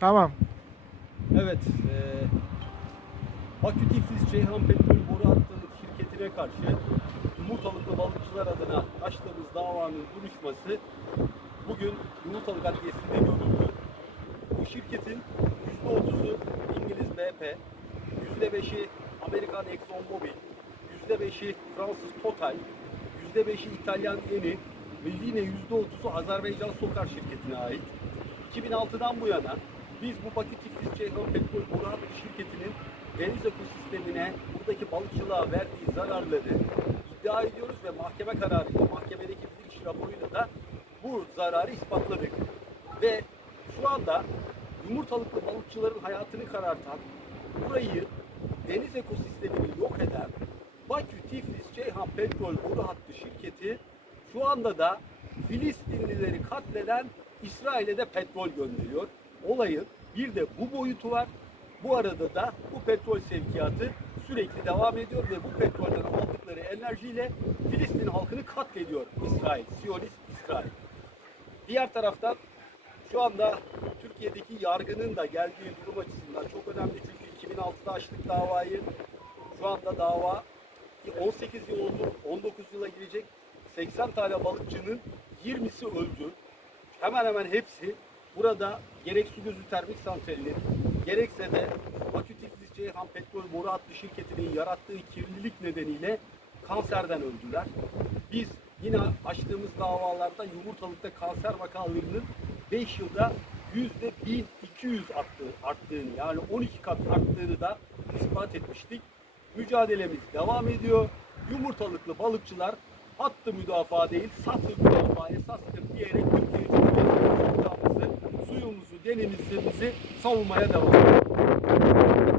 Tamam. Evet, e, Bakü Tiflis Ceyhan Petrol Boru Hattı şirketine karşı yumurtalıklı balıkçılar adına açtığımız davanın duruşması bugün Yumurtalık Adliyesi'nde görüldü. Bu şirketin %30'u İngiliz BP, %5'i Amerikan ExxonMobil, %5'i Fransız Total, %5'i İtalyan Eni ve yine %30'u Azerbaycan Sokar şirketine ait. 2006'dan bu yana biz bu Bakü Tiflis Ceyhan Petrol Boru şirketinin deniz ekosistemine, buradaki balıkçılığa verdiği zararları iddia ediyoruz ve mahkeme kararıyla, mahkemedeki bilirkişi raporuyla da bu zararı ispatladık. Ve şu anda yumurtalıklı balıkçıların hayatını karartan, burayı deniz ekosistemini yok eden Bakü Tiflis Ceyhan Petrol Boru Hattı şirketi şu anda da Filistinlileri katleden İsrail'e de petrol gönderiyor. Olayın bir de bu boyutu var. Bu arada da bu petrol sevkiyatı sürekli devam ediyor ve bu petrolden aldıkları enerjiyle Filistin halkını katlediyor İsrail, Siyonist İsrail. Diğer taraftan şu anda Türkiye'deki yargının da geldiği durum açısından çok önemli çünkü 2006'da açtık davayı. Şu anda dava 18 yıl oldu, 19 yıla girecek. 80 tane balıkçının 20'si öldü. Hemen hemen hepsi burada gerek su gözü termik santralinin gerekse de Bakü Tiflis Ceyhan Petrol Boru adlı şirketinin yarattığı kirlilik nedeniyle kanserden öldüler. Biz yine açtığımız davalarda yumurtalıkta kanser vakalarının 5 yılda yüzde 1200 arttı, arttığını yani 12 kat arttığını da ispat etmiştik. Mücadelemiz devam ediyor. Yumurtalıklı balıkçılar hattı müdafaa değil, satı müdafaa esastır diyerek Cumhuriyeti toprağımızı, suyumuzu, denizimizi savunmaya devam ediyor.